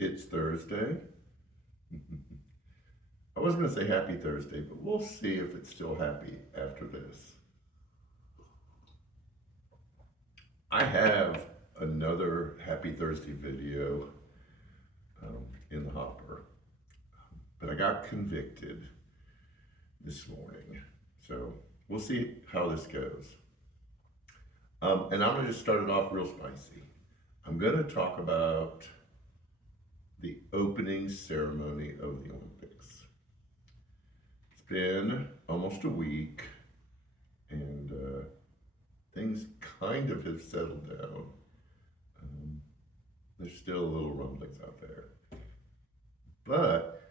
It's Thursday. I was going to say happy Thursday, but we'll see if it's still happy after this. I have another happy Thursday video in the hopper, but I got convicted this morning. So we'll see how this goes. And I'm going to just start it off real spicy. I'm going to talk about the opening ceremony of the Olympics. It's been almost a week, and things kind of have settled down. There's still a little rumblings out there. But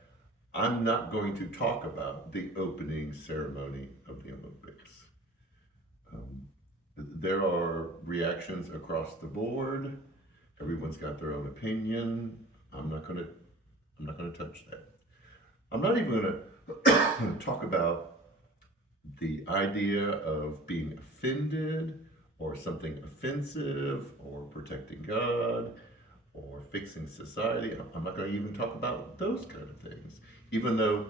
I'm not going to talk about the opening ceremony of the Olympics. There are reactions across the board. Everyone's got their own opinion. I'm not going to touch that. I'm not even going to talk about the idea of being offended or something offensive or protecting God or fixing society. I'm not going to even talk about those kind of things, even though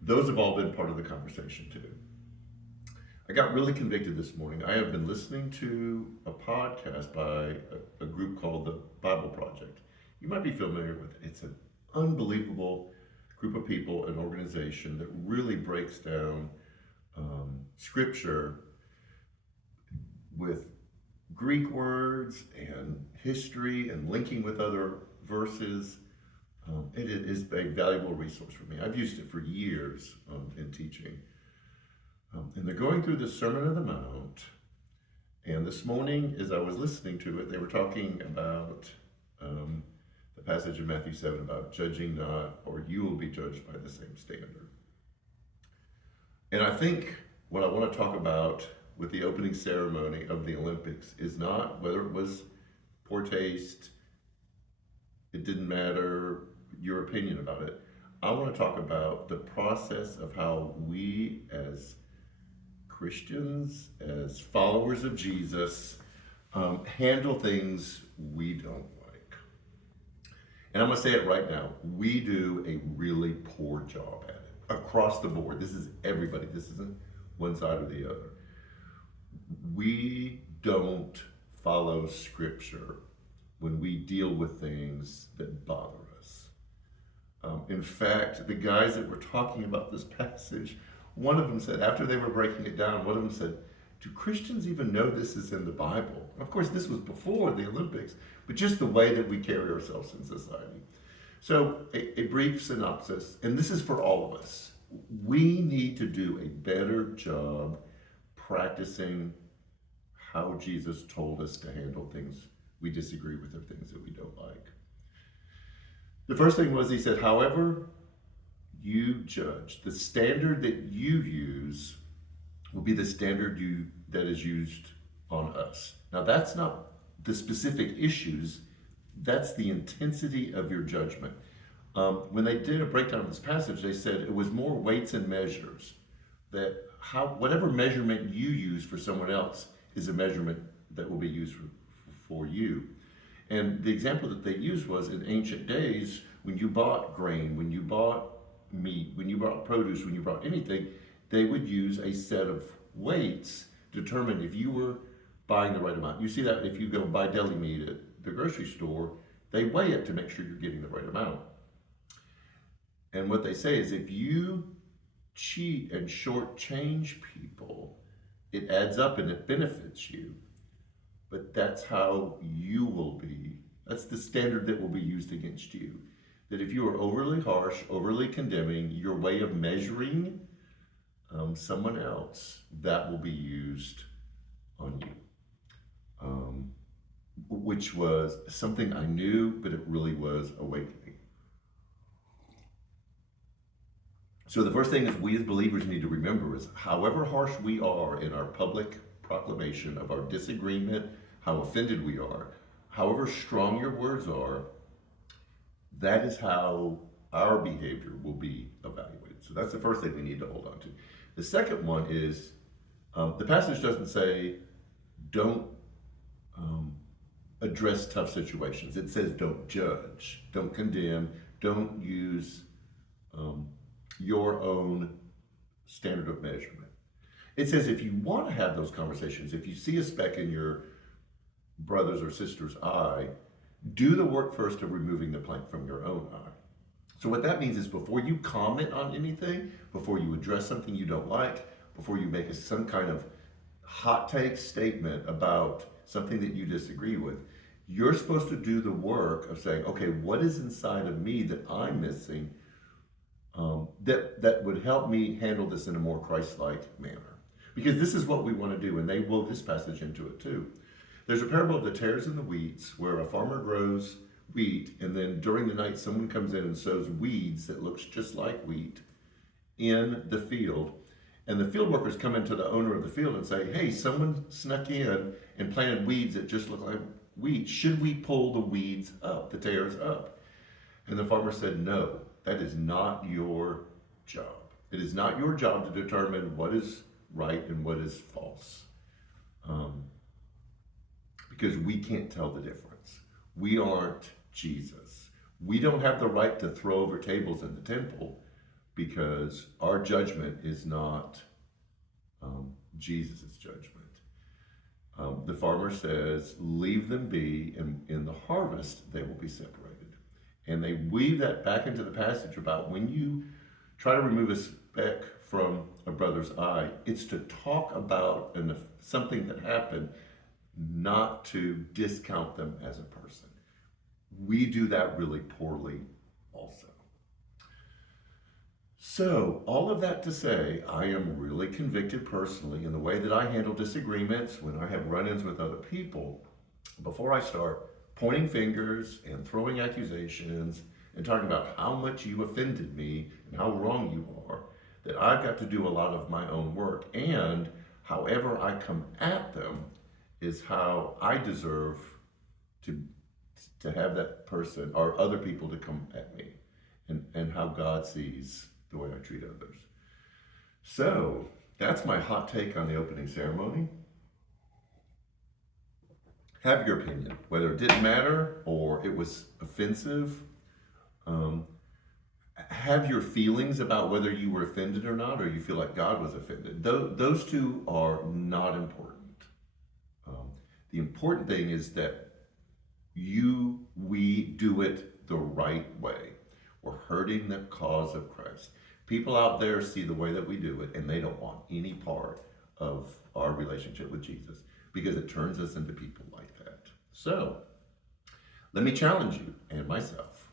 those have all been part of the conversation too. I got really convicted this morning. I have been listening to a podcast by a group called the Bible Project. You might be familiar with it. It's an unbelievable group of people, an organization that really breaks down scripture with Greek words and history and linking with other verses. It is a valuable resource for me. I've used it for years in teaching. And they're going through the Sermon on the Mount. And this morning, as I was listening to it, they were talking about the passage in Matthew 7 about judging not, or you will be judged by the same standard. And I think what I want to talk about with the opening ceremony of the Olympics is not whether it was poor taste, it didn't matter, your opinion about it. I want to talk about the process of how we as Christians, as followers of Jesus, handle things we don't like. And I'm going to say it right now. We do a really poor job at it across the board. This is everybody. This isn't one side or the other. We don't follow scripture when we deal with things that bother us. In fact, the guys that were talking about this passage, one of them said, after they were breaking it down, one of them said, do Christians even know this is in the Bible? Of course, this was before the Olympics, but just the way that we carry ourselves in society. So a brief synopsis, and this is for all of us. We need to do a better job practicing how Jesus told us to handle things we disagree with or things that we don't like. The first thing was he said, however you judge, the standard that you use will be the standard that is used on us. Now that's not the specific issues, that's the intensity of your judgment. When they did a breakdown of this passage, they said it was more weights and measures, that whatever measurement you use for someone else is a measurement that will be used for you. And the example that they used was in ancient days, when you bought grain, when you bought meat, when you bought produce, when you bought anything, they would use a set of weights to determine if you were buying the right amount. You see that if you go buy deli meat at the grocery store, they weigh it to make sure you're getting the right amount. And what they say is if you cheat and shortchange people, it adds up and it benefits you. But that's how you will be. That's the standard that will be used against you. That if you are overly harsh, overly condemning, your way of measuring someone else, that will be used on you. Which was something I knew, but it really was awakening. So the first thing is we as believers need to remember is however harsh we are in our public proclamation of our disagreement, how offended we are, however strong your words are, that is how our behavior will be evaluated. So that's the first thing we need to hold on to. The second one is the passage doesn't say don't address tough situations. It says don't judge, don't condemn, don't use your own standard of measurement. It says if you want to have those conversations, if you see a speck in your brother's or sister's eye, do the work first of removing the plank from your own eye. So what that means is before you comment on anything, before you address something you don't like, before you make some kind of hot take statement about something that you disagree with, you're supposed to do the work of saying, okay, what is inside of me that I'm missing that would help me handle this in a more Christ-like manner? Because this is what we want to do, and they wove this passage into it too. There's a parable of the tares and the weeds, where a farmer grows wheat, and then during the night someone comes in and sows weeds that looks just like wheat in the field. And the field workers come into the owner of the field and say, hey, someone snuck in and planted weeds that just look like wheat. Should we pull the weeds up, the tares up? And the farmer said, no, that is not your job. It is not your job to determine what is right and what is false. Because we can't tell the difference. We aren't Jesus. We don't have the right to throw over tables in the temple because our judgment is not Jesus' judgment. The farmer says, leave them be, and in the harvest they will be separated. And they weave that back into the passage about when you try to remove a speck from a brother's eye, it's to talk about something that happened, not to discount them as a person. We do that really poorly also. So, all of that to say, I am really convicted personally in the way that I handle disagreements when I have run-ins with other people. Before I start pointing fingers and throwing accusations and talking about how much you offended me and how wrong you are, that I've got to do a lot of my own work. And however I come at them is how I deserve to have that person or other people to come at me, and how God sees the way I treat others. So that's my hot take on the opening ceremony. Have your opinion, whether it didn't matter or it was offensive. Have your feelings about whether you were offended or not, or you feel like God was offended. Those two are not important. The important thing is that we do it the right way. We're hurting the cause of Christ. People out there see the way that we do it, and they don't want any part of our relationship with Jesus because it turns us into people like that. So, let me challenge you and myself.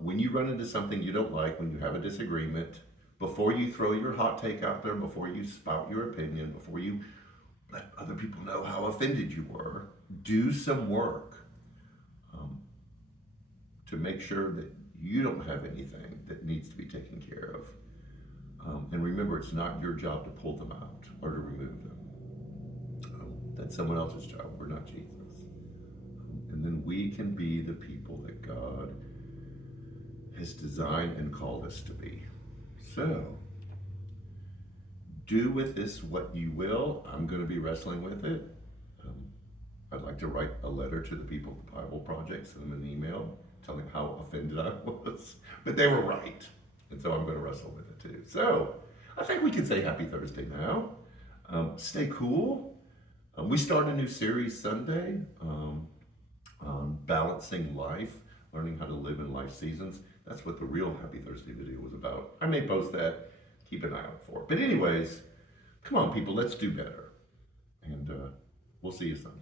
When you run into something you don't like, when you have a disagreement, before you throw your hot take out there, before you spout your opinion, before you let other people know how offended you were, do some work to make sure that you don't have anything that needs to be taken care of. And remember, it's not your job to pull them out or to remove them. That's someone else's job. We're not Jesus. And then we can be the people that God has designed and called us to be. So, do with this what you will. I'm going to be wrestling with it. I'd like to write a letter to the people of the Bible Project, send them an email, telling how offended I was. But they were right. And so I'm going to wrestle with it too. So I think we can say Happy Thursday now. Stay cool. We start a new series Sunday on balancing life, learning how to live in life seasons. That's what the real Happy Thursday video was about. I may post that. Keep an eye out for it. But anyways, come on, people, let's do better. And we'll see you Sunday.